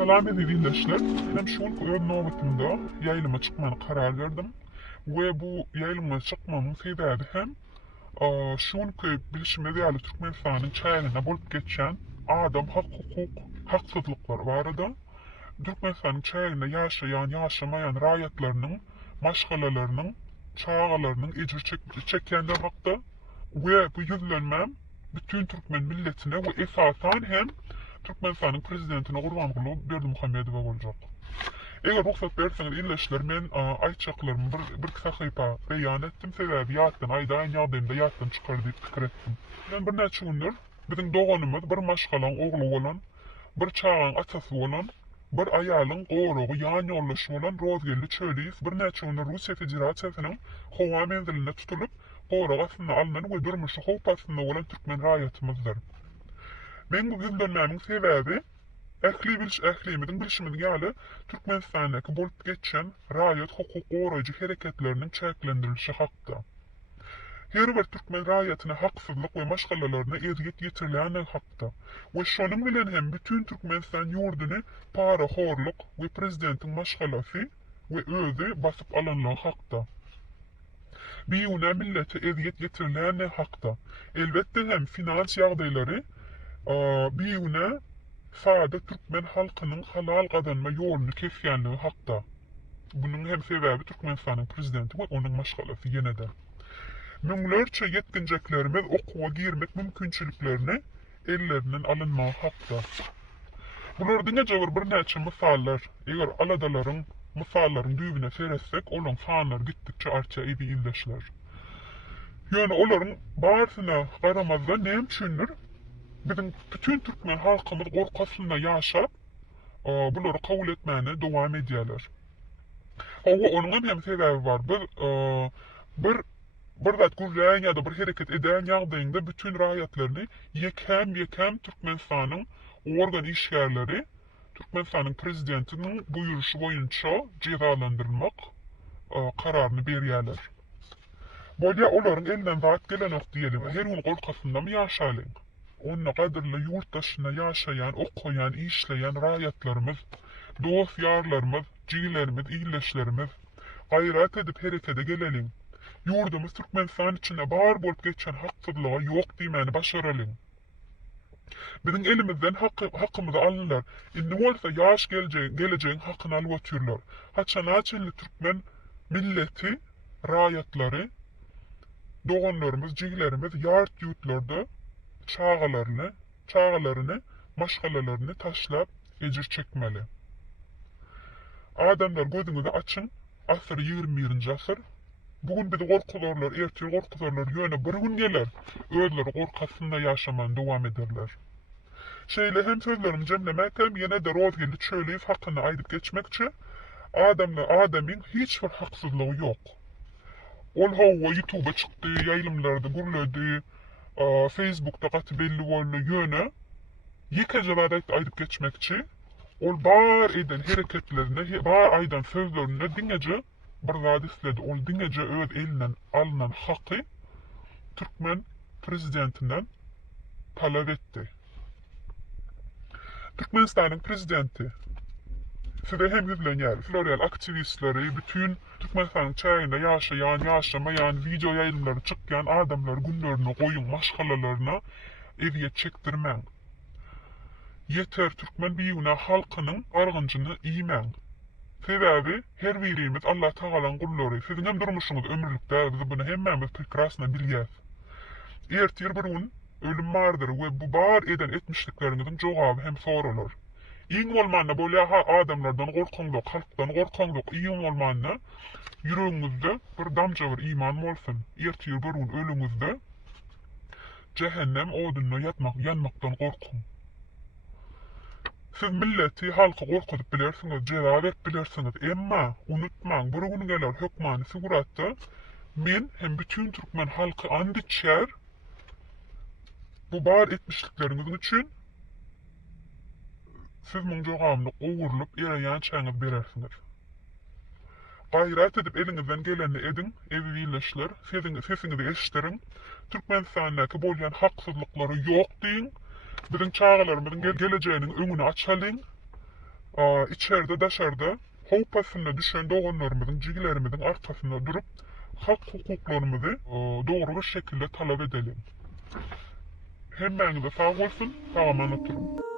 Salam edilýänler. Hem şol öz nowbatymda ýaýlyma çykmany karar berdim. We bu ýaýlyma çykmamyň sebebi hem şol bilişime ýaly Türkmenistanyň çaýlyna bolup geçen adam hukuk, haksızlıklar barada Türkmenistanyň çaýlyna ýaşaýan, ýaşamaýan raýatlarynyň, maşgalalarynyň, çağalarynyň ejir çekýänler hakda we bu ýüzlenmem bütün Türkmen milletine we esasan hem Türkmenistanyň prezidentine Gurbanguly Berdimuhammedowa boljak. Eger ruhsat berseňiz illeşler men aýtjaklarymı bir sahypa beýan etdim sebebi ýatdan aýdaň ýagdaýynda ýatdan çykar diýip pikir etdim. Men bir näçe gündir biziň doganymyz bir maşgalan ogly bolan, bir çağan atasy bolan, bir aýalyň gorugy ýan ýollaşy bolan rozgelli çöliýiz bir näçe gündir Russiýa Federasiýasynyň howa menziline tutulup gorugy aslynda alynan we durmuşy howpasynda bolan türkmen raýatymyzdyr. Men bu gündemlerimin sebebi ählimiň bilişimiň ýaly Türkmenistanyňky bolup geçen raýat hukuk goraýjy hereketleriniň çäklendirilişi hakda. Her bir Türkmen raýatyna haksızlyk we maşgalalaryna ezgit ýetirilýän hakda. We şonuň bilen hem bütün Türkmenistan ýurduny para horluk we prezidentiň maşgalasy we özü basyp alanlar hakda. Biýüne millete ezgit ýetirilýän hakda. Elbetde hem finans ýagdaýlary biýüne sade Türkmen halkynyň halal gazanma ýoluny kesýänligi hakda. Bunyň hem sebebi Türkmenistanyň prezidenti we onuň maşgalasy ýene-de. Müňlerçe ýetginjeklerimiz okuwa girmek mümkinçiliklerini ellerinden alynmak hakda. Bular diňe bir näçe misallar, eger aladalaryň misallaryň düýbüne seretsek, olaň sanlar gitdikçe artja idi illeşler. Ýöne olaryň barsyna garamazda näme üçindir? Bizim bütün Türkmen halkymyz gorkasynda ýaşap, bulary kabul etmäne dowam edýärler. Onuň hem sebebi bar. Bir zat gurlaýan ýa-da bir hereket eden ýagdaýynda bütün raýatlaryny ýekem Türkmenistanyň organ işgärleri Türkmenistanyň prezidentiniň buýruşy boýunça cezalandyrylmak kararyny berýärler. Bolýa olaryň elinden zat gelenek diýelim, her gün gorkasynda ýaşaýarlar. Onna gaderli yurttaşyna ýaşaýan, okuyan, işleýän raýatlarymyz, dost ýarlarymyz, jigilerimiz, illeşlerimiz gaýrat edip herekete geleliň. Ýurdumyz Türkmenistan içinde bar bolup geçen haksızlyga ýok diýmeni başaraliň. Biziň elimizden hakkymyzy alynlar. Indi bolsa ýaş gelecegiň hakyny alyp oturýarlar. Haçan-haçanly Türkmen milleti, raýatlary, doganlarymyz, jigilerimiz ýart ýurtlarda çağalaryny, maşgalalaryny taşlap ejir çekmeli. Adamlar gözüňizi açyň, asyr 21-nji asyr. Bugün bizi gorkudarlar, ertir gorkudarlar ýöne bir gün geler, özleri gorkasynda ýaşaman dowam ederler. Şeýle hem sözlerimi jemlemäkem ýene-de rozgelli çöliýiz hakyny aýdyp geçmekçi, adamyň hiç bir haksızlygy ýok. Ol hawa YouTube'a çykdy, ýaýlymlarda gürledi, Facebook'ta gaty belli boldy ýöne ýekeje wagt aýdyp geçmekçi, ol bar eden hereketlerine, bar aýdan sözlerine diňeje bir zat isledi. Ol diňeje öz elinden alynan haky Türkmen prezidentinden talap etdi. Türkmenistanyň prezidenti size hem ýüzlenýär, Florial aktivistleri, bütün Türkmenistanyň çaýynda ýaşaýan, ýaşamaýan, video ýaýlymlary çykýan adamlar günlerini goýun maşgalalaryna eziyet çekdirmäň. Ýeter Türkmen biýüne halkynyň argynjyny iýmäň. Sebebi her birimiz Allah Taalaň gullary. Siziň hem durmuşyňyz ömürlükde, biz bunu hemmemiz prekrasna bilýäs. Ertir bir gün ölüm bardyr we bu bar eden etmişlikleriňiziň jogaby hem soralar. İň bolmanda bolýa adamlardan gorkanlyk, halkdan gorkanlyk, iň bolmanda ýüregiňizde bir damja bir iman bolsun. Ertir bir gün ölüňizde cehennem odunyna ýanmakdan gorkun. Siz milleti, halky gorkudyp bilersiňiz, jera berip bilersiňiz, emma unutmaň, bir gün geler hökmany siguratda men hem bütün Türkmen halky and içer bu bar etmişlikleriňiz üçin siz muň jogabynda gowurlup ereýän çaňyz berersiňiz. Gaýrat edip eliňizden geleni edin, ewileşler, sesiňizi eşitirin, Türkmenistanyňky bolýan haksızlyklary ýok diýin, biziň çağalarymyzyň geleceğinin öňüni açalyň içeride daşarda howpasynda düşen dogonlarymyzyň, jigilerimizin arkasynda durup hak hukuklarymyzy doğru bir şekilde talap edelim. Hemmeňize sag bolsun, tamam anlatırım.